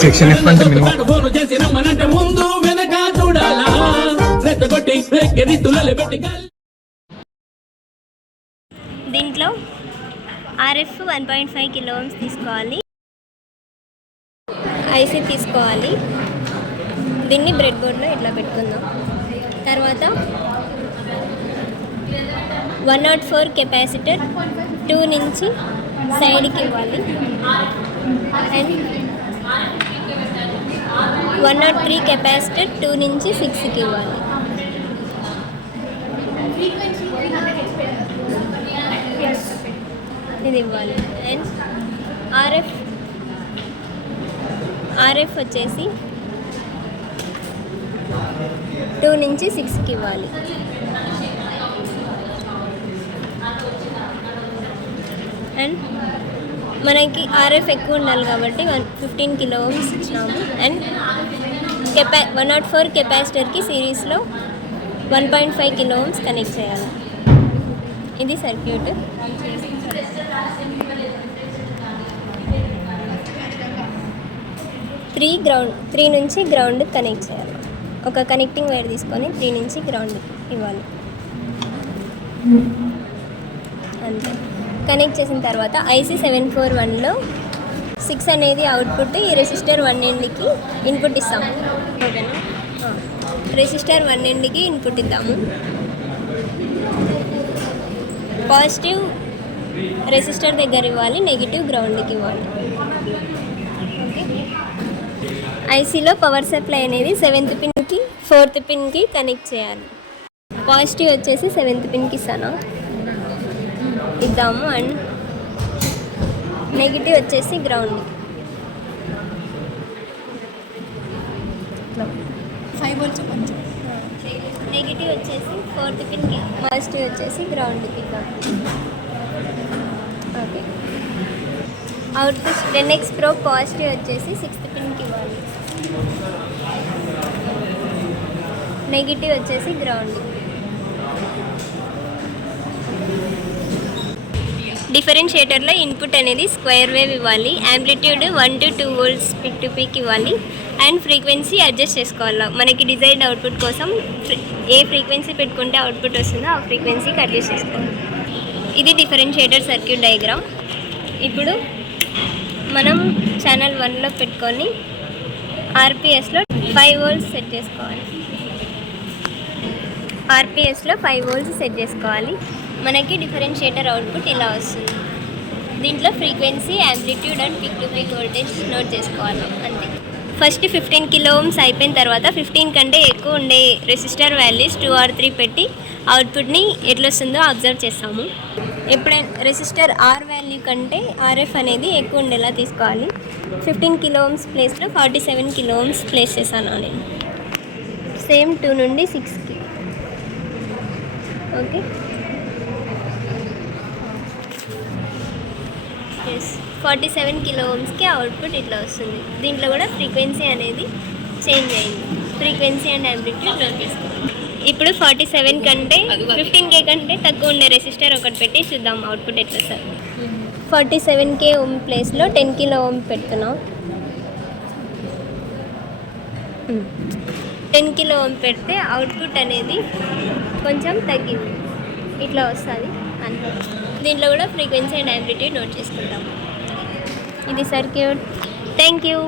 Section F అంటే minimum దీంట్లో RF 1.5 kilo Ohm's తీసుకోవాలి, ఐసీ తీసుకోవాలి. దీన్ని బ్రెడ్ బోర్డ్లో ఇట్లా పెట్టుకుందాం. తర్వాత 104 కెపాసిటర్ 2 నుంచి సైడ్కి ఇవ్వాలి అండ్ 103 కెపాసిటర్ 2 నుంచి 6కి ఇవ్వాలి. ఇది ఇవ్వాలి అండ్ ఆర్ఎఫ్ వచ్చేసి 2 నుంచి 6కి ఇవ్వాలి. అండ్ మనకి ఆర్ఎఫ్ ఎక్కువ ఉండాలి కాబట్టి 15 కిలో ఓమ్స్ ఇచ్చినాము. అండ్ 104 కెపాసిటర్కి సిరీస్లో 1.5 కిలో ఓమ్స్ కనెక్ట్ చేయాలి. ఇది సర్క్యూట్. త్రీ నుంచి గ్రౌండ్ కనెక్ట్ చేయాలి. ఒక కనెక్టింగ్ వైర్ తీసుకొని 3 నుంచి గ్రౌండ్ ఇవ్వాలి. అంతే. కనెక్ట్ చేసిన తర్వాత ఐసీ 741లో 6 అనేది అవుట్పుట్. ఈ రెసిస్టర్ 1 ఎండ్కి ఇన్పుట్ ఇస్తాము. ఓకేనా? రెసిస్టర్ 1 ఎండ్కి ఇన్పుట్ ఇద్దాము. పాజిటివ్ రెసిస్టర్ దగ్గర ఇవ్వాలి, నెగిటివ్ గ్రౌండ్కి ఇవ్వాలి. ఓకే. ఐసీలో పవర్ సప్లై అనేది 7th పిన్కి 4th పిన్కి కనెక్ట్ చేయాలి. పాజిటివ్ వచ్చేసి 7th పిన్కి ఇద్దాము అండ్ నెగిటివ్ వచ్చేసి గ్రౌండ్. 5 volts కొంచెం నెగిటివ్ వచ్చేసి 4th పిన్కి, పాజిటివ్ వచ్చేసి గ్రౌండ్కి ఇద్దాం. Okay. Output 10x Pro positive వచ్చేసి 6th పిన్కి ఇవ్వాలి, నెగిటివ్ వచ్చేసి గ్రౌండ్. డిఫరెన్షియేటర్లో ఇన్పుట్ అనేది స్క్వేర్ వేవ్ ఇవ్వాలి, amplitude 1 to 2 volts peak to peak ఇవ్వాలి అండ్ ఫ్రీక్వెన్సీ అడ్జస్ట్ చేసుకోవాలి. మనకి డిజైర్డ్ అవుట్పుట్ కోసం ఏ ఫ్రీక్వెన్సీ పెట్టుకుంటే అవుట్పుట్ వస్తుందో ఆ ఫ్రీక్వెన్సీకి అడ్జస్ట్ చేసుకోవాలి. ఇది డిఫరెన్షియేటర్ సర్క్యూట్ డయాగ్రామ్. ఇప్పుడు మనం ఛానల్ 1లో పెట్టుకొని ఆర్పిఎస్లో 5 volts సెట్ చేసుకోవాలి. ఆర్పిఎస్లో 5 volts సెట్ చేసుకోవాలి. మనకి డిఫరెన్షియేటర్ అవుట్పుట్ ఇలా వస్తుంది. దీంట్లో frequency, amplitude and peak to peak voltage note చేసుకోవాలి. అంతే. ఫస్ట్ 15 కిలో ఓమ్స్ అయిపోయిన తర్వాత 15 కంటే ఎక్కువ ఉండే రెసిస్టర్ వాల్యూస్ 2 or 3 పెట్టి అవుట్పుట్ని ఎట్లా వస్తుందో అబ్జర్వ్ చేస్తాము. ఎప్పుడైనా రెసిస్టర్ ఆర్ వాల్యూ కంటే ఆర్ఎఫ్ అనేది ఎక్కువ ఉండేలా తీసుకోవాలి. 15 కిలో ఓమ్స్ ప్లేస్లో 47 కిలో ఓమ్స్ ప్లేస్ చేశాను నేను. సేమ్ 2 నుండి 6కి. ఓకే. 47 కిలో ఓమ్స్కి అవుట్పుట్ ఇట్లా వస్తుంది. దీంట్లో కూడా ఫ్రీక్వెన్సీ అనేది చేంజ్ అయింది. ఫ్రీక్వెన్సీ అండ్ యాంప్లిట్యూడ్ నోట్ చేసుకోవాలి. ఇప్పుడు 47 కంటే 15K కంటే తక్కువ ఉండే రెసిస్టర్ ఒకటి పెట్టి చూద్దాం అవుట్పుట్ ఎట్లా సార్. 47K ఓమ్ ప్లేస్లో 10 కిలో ఓమ్ పెడుతున్నాం. 10 కిలో ఓమ్ పెడితే అవుట్పుట్ అనేది కొంచెం తగ్గింది, ఇట్లా వస్తుంది అంతే. దీంట్లో కూడా ఫ్రీక్వెన్సీ అండ్ యాంప్లిట్యూడ్ నోట్ చేసుకుంటాం. ఇది సర్క్యూట్. Thank you.